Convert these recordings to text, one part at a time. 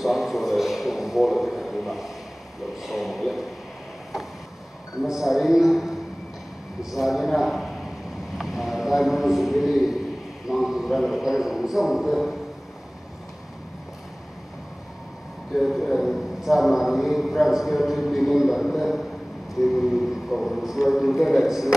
Sangchuana tung Pawl at Kaduna lo song le Masari Isagina Diamond Jubilee Ramthar Pual Chanmari Branch member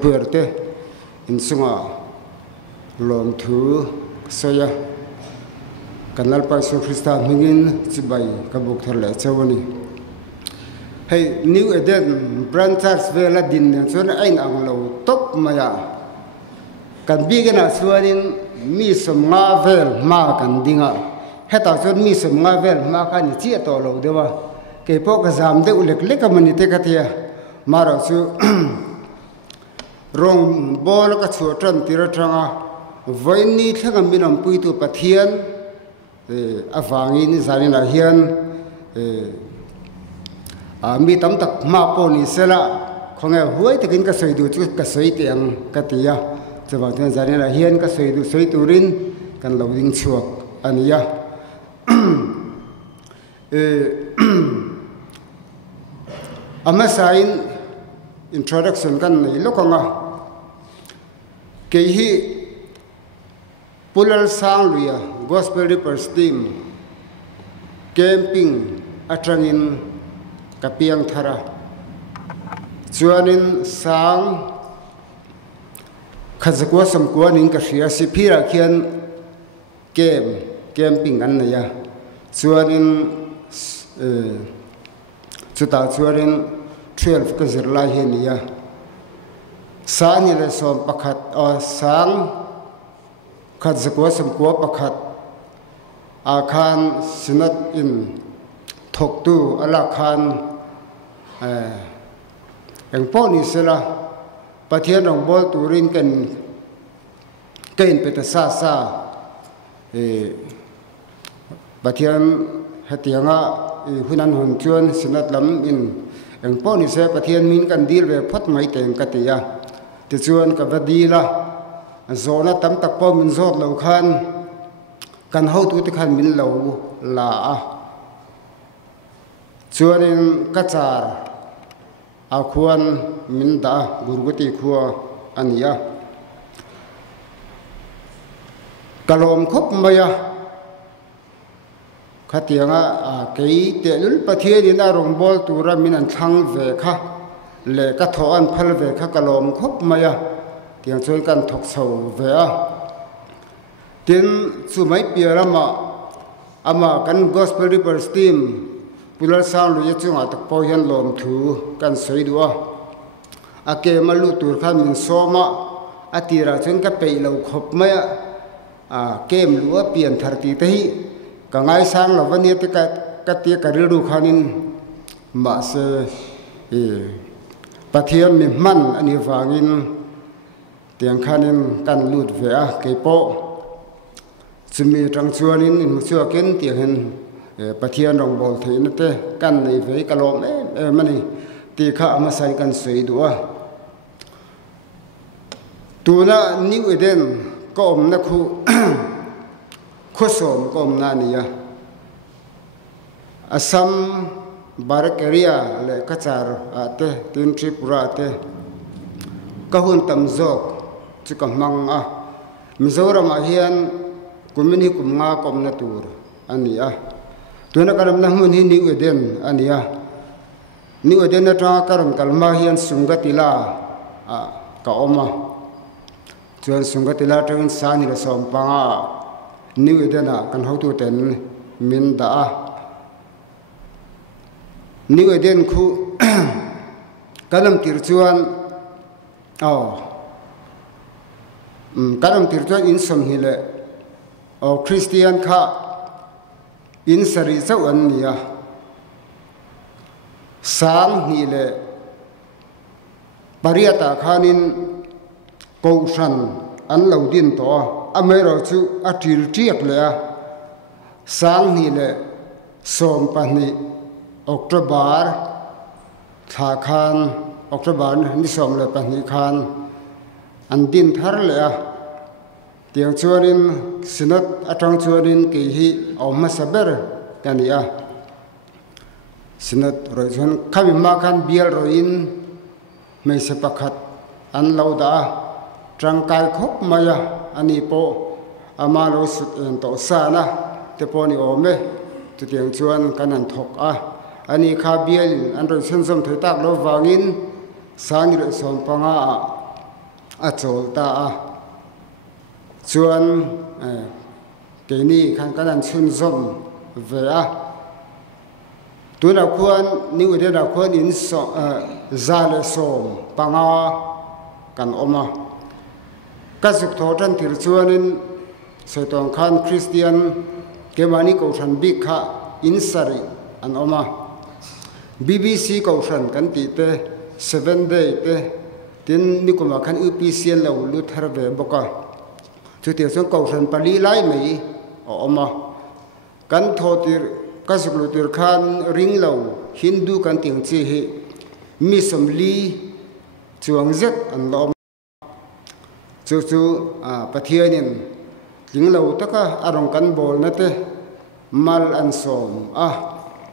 Puerte in Sunga Lom Thu Soya Kanal Pasu Kristian Mingin Chibai Kabuk Thalai Chawani Hey New Eden Branches Vela Din Chon Ain Anglo Top Maya Kan Bigana Suarin Misom Mavel Ma Kan Dinga Heta Chon Misom Mavel Ma Kan Chiatolo Dewa Kepok Zam de Ulek Lekamani Tekatia Mara Su Rong Bol Katsuatran Tiratranga Voini Tangaminam Puitu Patian Avangin Zanina Hian Mi Tam Tak Maponi Sela Konga Huay Takin Kasaidu Kasaitian Katia Javatan Zanina Hian Kasaidu Saiturin Kan Loading Chuak Ania Amasain introduction kan ilokanga kehi Pulal Sangluya Gospel Reapers Team camping atrangin kapiang thara chuanin sang khazakwa samkwanin ka hria sipira khian camping an ya chuanin chuta chuanin 12 ka zirla henia sani le som pakhat sang khazakwa samkwa pakhat akhan sinat in thoktu ala khan engponi sela pathian rong bol turin kan kain peta sa pathian hatianga hunan hun chuan sinat lam in engponi se pathian min kan dil ve phat mai teng katia ti chuan ka vadila zona tam tak po min zot lo khan kan ho tu ti khan min lo la a chuanin kachar a khuan min da burguti khuwa ania kalom khop maya khatianga a kei telul pathian in a rong bol tura min an thang ve kha le ka tho an phal ve kha kalom khop maya tiang chuan kan thok chho ve a tin chu mai piarama ama kan Gospel Reapers Team Pulal Sanglu yachunga tak po hian lom thu kan soidua ake malu tur khan min soma atira chun ka peilo khop maya a kem lua pian tharti te hi kangai sang lavani te ka ti ka ridu khanin ma se pathian mi man ani wangin tiang khanin kan lut ve a ke po chumi tang chuanin in chu ken ti hen pathian rong bol thein te kan nei ve kalom mani ti kha ama sai kan sei duwa tuna New Eden kom na khu khosom kom na niya Assam Barak area le kachar ate tin Tripura te kahun tamzok chikamang a Mizoram a hian kumini kumnga kom na tur ania tuna karam na mun hi New Eden ania New Eden na tra karam kalma hian sungatila a ka oma chuan sungatila tang sani la som panga New Eden a kan hotu ten min da a New Eden khu kalam tir chuan kalam tir chuan in som hi le Kristian kha in sari zau an nia sang ni le pariata khanin koushan an lo din to amero chu atil tiak le sang ni le som pani October tha khan October ni som le pani khan an din thar le tiang chuanin sinat atang chuanin ke hi awma saber yani a sinat roi chuan khami ma khan bial roin mai se pakhat an lo da trangkai khop maya ani po ama lo sut en to sana te po ni ome tu tiang chuan kanan thok a ani kha bial an roi sen som thoi tak lo wangin sang ri som panga a chol ta a chuan ke ni khan kanan chun som ve a tu na khuan ni u de na khuan in so za le som panga kan oma ka suk tho tan tir chuanin soitong khan Kristian ke mani ko than bik kha in sari an oma BBC ko than kan ti te 7 day te tin ni ko ma khan UPCN lo lu thar ve boka chu ti so ko than pali lai mai oma kan tho tir ka suk lu tir khan ring lo Hindu kan ting chi hi mi som li chuang zet an lom chu pathianin ling lo taka arong kan bol na te mal an som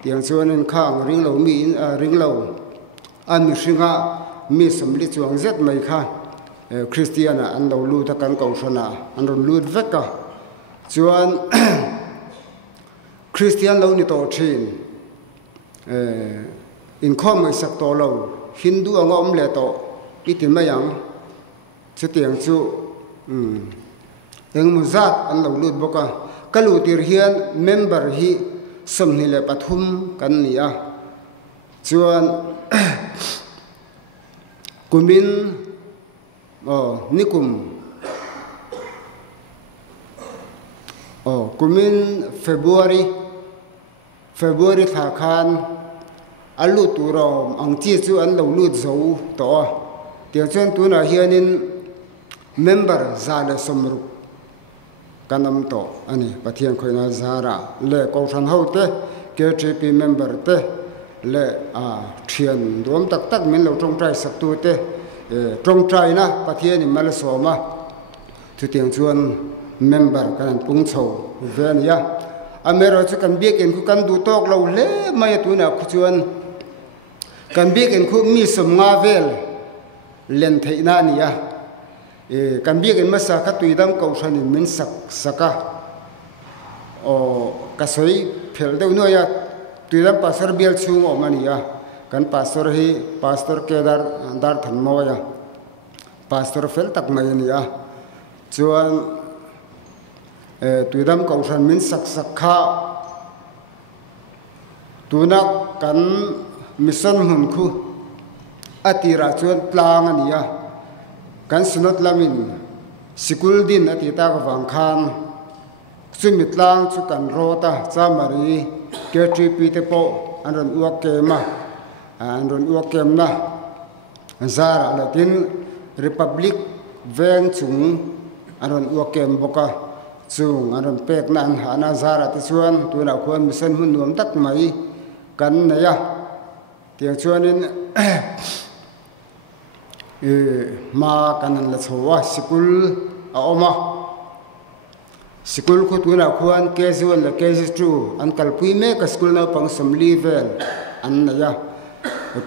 tiang chuanin khang ring lo mi ring lo an mi hringa mi som li chuang zet mai kha Kristian an lo lu ta kan ko sana an ron lut veka chuan Kristian lo ni to thin in khom mai sak to lo Hindu angom le to itin mayang chu tiang chu eng muzat an lo lut boka kalu tir hian member hi som ni le pathum kan nia chuan kumin nikum kumin February tha khan alu turom ang chi chu an lo lut zo to tiang chuan tuna hianin member zala somru kanam to ani pathian khoina zara le ko than hote KTP member te le thian dom tak tak min lo tong trai sak tu te tong trai na pathian ni mal soma chu tiang chuan member kan pung chho ven ya amero chu kan biak en ku kan du tok lo le mai tu na khu chuan kan biak en khu mi som nga vel len theina ni ya kan biak en masa kha tuidam ko thani min saka ka soi phel deu no ya tuidam pastor bial chung o mani ya kan pastor hi pastor kedar dar than mo ya pastor fel tak mai ni ya chuan tuidam ko than min sakha tuna kan mission hun khu atira chuan tlang ania kan sunat lamin sikul din atita ka wang khan chumitlang chu kan rota chamari KTP te po anron uak kema anron uak kemna zara latin republic veng chung anron uak kem boka chung anron pek nan hana zara te chuan tuna khuan mission hun nuam tak mai kan na ya tiang chuanin ma kanan la chowa sikul a oma sikul khu tuna khuan KG1 la KG2 an kalpui me ka school na pang som level an na ya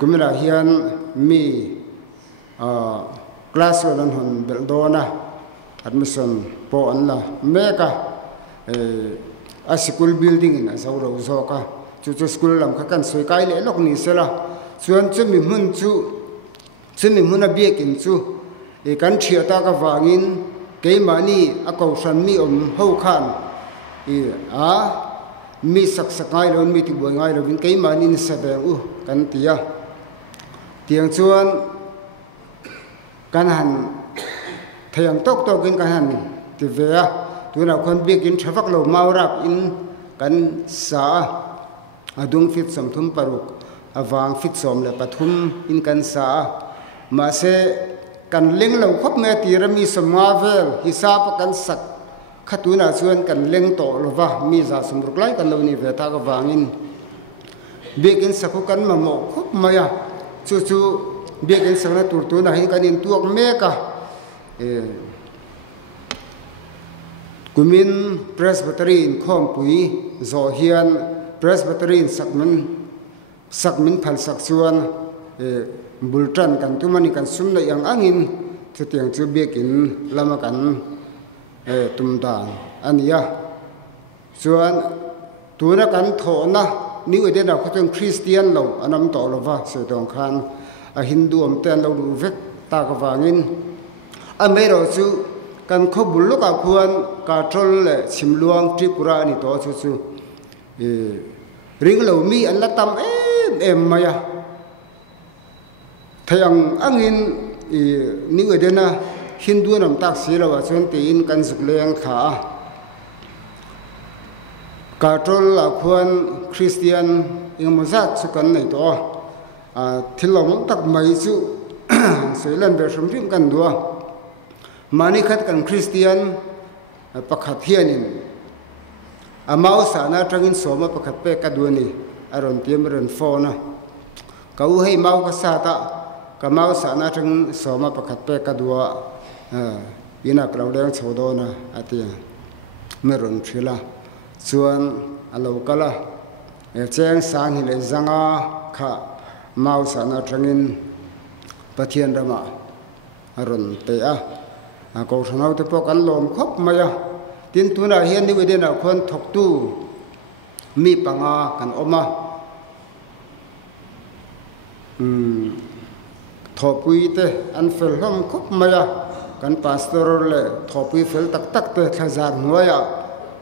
kumira hian mi class ron hon beldona admission po an la meka a school building in a zawro zoka chu school lam kha kan soi kai le lok ni sela chuan chumi mun chu chumi mun a biakin chu kan thia ta ka wangin keimani a ko san mi ho khan mi sak ngai lo mi ti boi ngai lo bin keimani ni sabeng kan tia tiang chuan kan han thayang tok kin kan han ti vea tuna khon biakin thawak lo maurap in kan sa adung fit samthum paruk awang fit som le pathum in kan sa ma se kan leng lo khop me tirami samavel hisap kan sak khatuna chuan kan leng to lova mi za sumruk lai kan lo ni ve ta ka wangin bekin sakhu kan mamo khop maya chu bekin sangna tur na hi kan in tuak me ka kumin presbytery in khom pui zo hian presbytery sakmin phal sak chuan bultran kan tumani kan sumna yang angin chutiang chu bekin lama kan tumdan ania chuan tuna kan thona ni wedena khotong Kristian lo anam to lova se dong khan a Hindu am ten lo lu vek ta ka wangin a mero chu kan khobul lo ka khuan ka trol le chimluang Tripura ni to chu ring lo mi an la tam em maya thayang angin ni wedena Hindu nam tak si lo wa chon tin kan zukleng kha ka trol la khuan Kristian ingmozat chu kan nei to thilom tak mai chu soilan be shomrim kan dua mani khat kan Kristian pakhat hianin amau sana tangin soma pakhat pe kaduni aron tiam ron phone kau hei mau ka sata ka mau sana tang soma pakhat pe kadua ina klaudeng chodona atia meron thila chuan alo kala cheng sang hi le zanga kha mau sana tangin pathian rama aron te a ko thanau te pok an lom khop maya tin tuna hian ni wedena khon thok tu mi panga kan oma thopui te an fel hlom khop maya kan pastor le thopui fel tak tak te thazar nuaya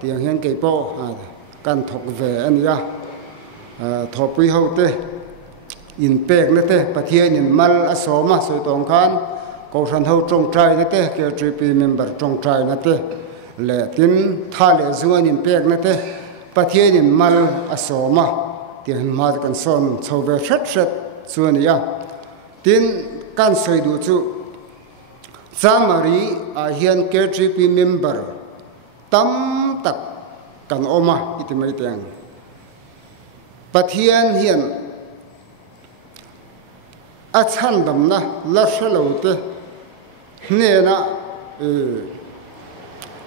tiang hian ke po kan thok ve ania thopui hote in pek na te pathian in mal asoma soi tong khan ko than ho trong trai na te ke GP member trong trai na te le tin tha le zuan in pek na te pathian in mal asoma tian ma kan son chobe shat chuan ya tin kan soi du chu Chanmari a hian ke GP member tam tak kan oma itimai teng pathian hian a chan dam na la shalote ne na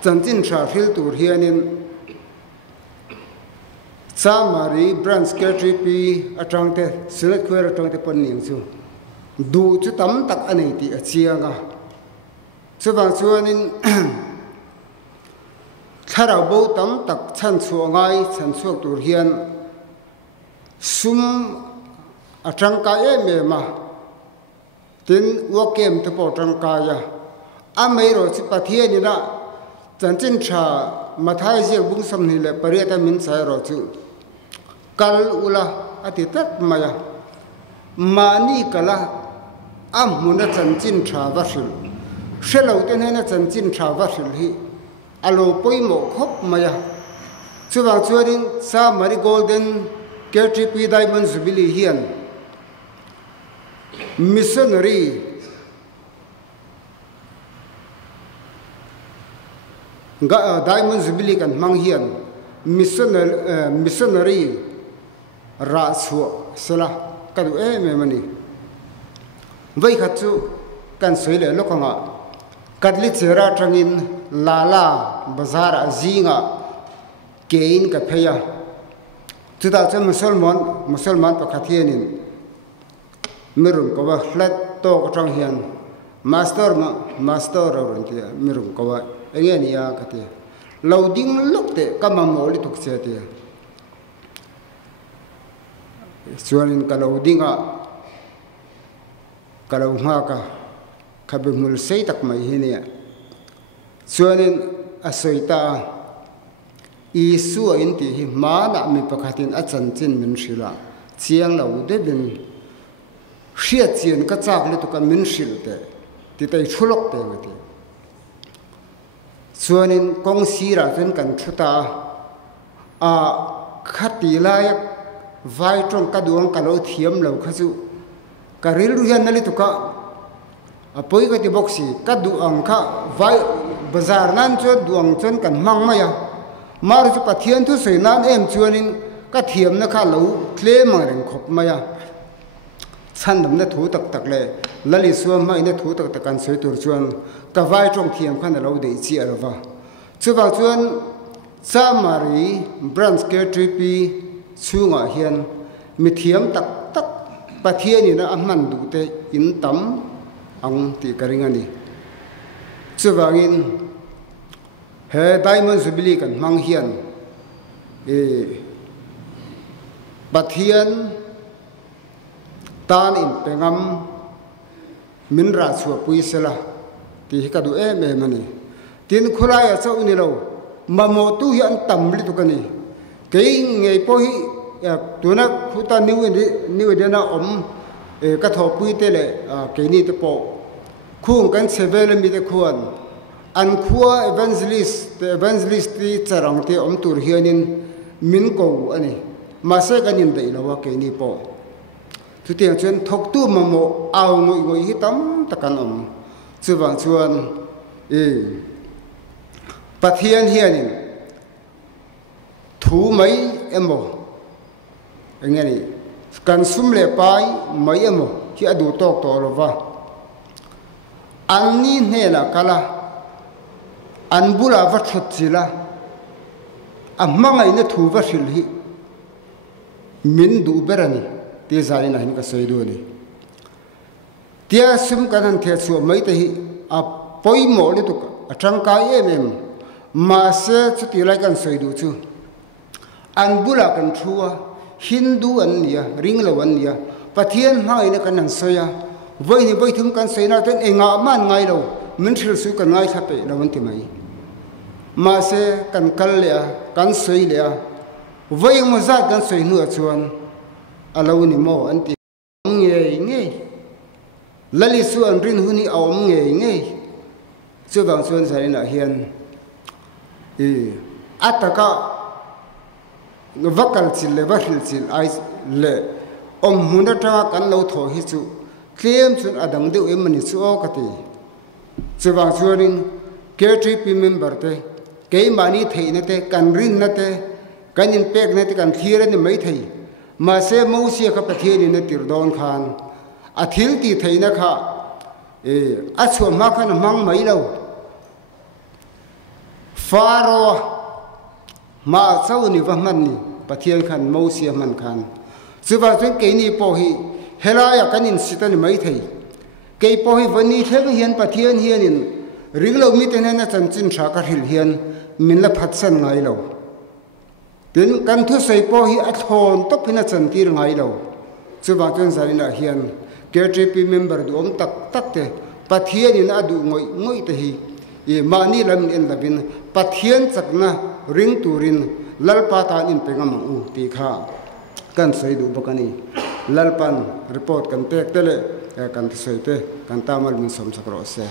chanchin tha fil tur hianin Chanmari Branch KTP atangte silat khwer atangte panning chu du chu tam tak anei ti achianga chuwang chuanin tharau bo tam tak chan chuangai chan chuak tur hian sum atangka ma tin wakem te po tangka ya amei ro chi pathian ni na chanchin tha mathai je bung sam ni le pariata min sai ro chu kal ula ati tat maya mani kala amuna chanchin tha vasil shelo ten na chanchin tha vasil hi alo poimo khop maya chuwang chuarin Chanmari golden KTP diamond jubilee hian missionary diamond jubilee kan mang hian missionary ra chu sela kadu mani vai khachu kan soile lokanga kadli chera tangin lala bazar azinga kein ka pheya chuda chen musulman pakhathianin mirum ko ba flat to ko tang hian master ron tia mirum ko ba engeni ya kati loading lokte kamamoli tuk chete chuanin ka loadinga kalau ngaka kabimul sei tak mai hinia chuanin asoita isu inti hi mana mi pakhatin achanchin min shila chiang lo de bin shia chien ka chak le to ka min shil te ti tai thulok te ngati chuanin kong sira chen kan thuta a khati layak vai trong ka duang ka lo thiam lo khachu karil ruhian nali to ka apoi ka ti boxi ka duang kha vai bazar nan chu duang chen kan mang maya mar chu pathian thu sei nan em chuanin ka thiam na kha lo tle mang reng khop maya chan dam na thu tak tak le lali suam mai na thu tak tak kan sei tur chuan ka vai trong thiam khan lo dei chi arwa chuwa chuan Chanmari Branch KTP chunga hian mi thiam tak tak pathian ina amman du te in tam ang ti karingani chuwangin he diamond jubilee kan mang hian pathian tan in pengam min ra chua pui sela ti ka du mani tin khulaya chau ni lo mamo tu hi an tam li tu kani kei ngei po hi tuna khuta niu dena om ka tho pui te le ke ni te po khung kan sevel mi te khuan an khua evangelist ti charang te om tur hianin min ko ani ma se kanin dei lawa ke ni po tu tiang chen thok tu mamo aw ngoi hi tam takan om chuwang chuan pathian hianin thu mai emo engani kan sum le pai mai emo hi adu tok to lova an ni hela kala an bula va thut chila ammangai na thu va thil hi min du berani te zari na hin ka soi du ni tia sum kan the chu mai te hi a poi mo le tu atang kai em ma se chu ti lai kan soi du chu an bula kan thua hindu an nia ringlo an nia pathian mai na kan an soya voi ni voi thum kan soi na ten enga man ngai lo min thil su kan ngai thape lo an ti mai ma se kan kal le kan soi le voi mo za kan soi nu chuan alo ni mo an ti nge lali su an rin huni awm nge chu bang chuan sarina hian ataka vakal chil le bahil chil ai le om huna ta kan lo tho hi chu tlem chun adang de emani chu o kati chu bang chuanin KTP member te ke mani theina te kan rin na te kan in pek na te kan thira ni mai thei ma se mo si ka pathian ni tir don khan athil ti theina kha a chua ma khan mang mai lo faro ma chau ni va man ni pathian khan mo si man khan chuwa chen ke ni po hi helaya kan in sitan mai thei ke po hi vani theng hian pathian hian in ringlo mi te na chan chin tha ka hil hian min la phat san ngai lo tin kan thu sei po hi a thon to phina chan tir ngai lo chuwa chen zarina hian KTP member du om tak tak te pathian in adu ngoi te hi mani lam in labin pathian chakna ring turin lalpa ta in pengam u ti kha kan sei du bakani lalpan report kan tek tele kan sei te kan tamal min som sakro se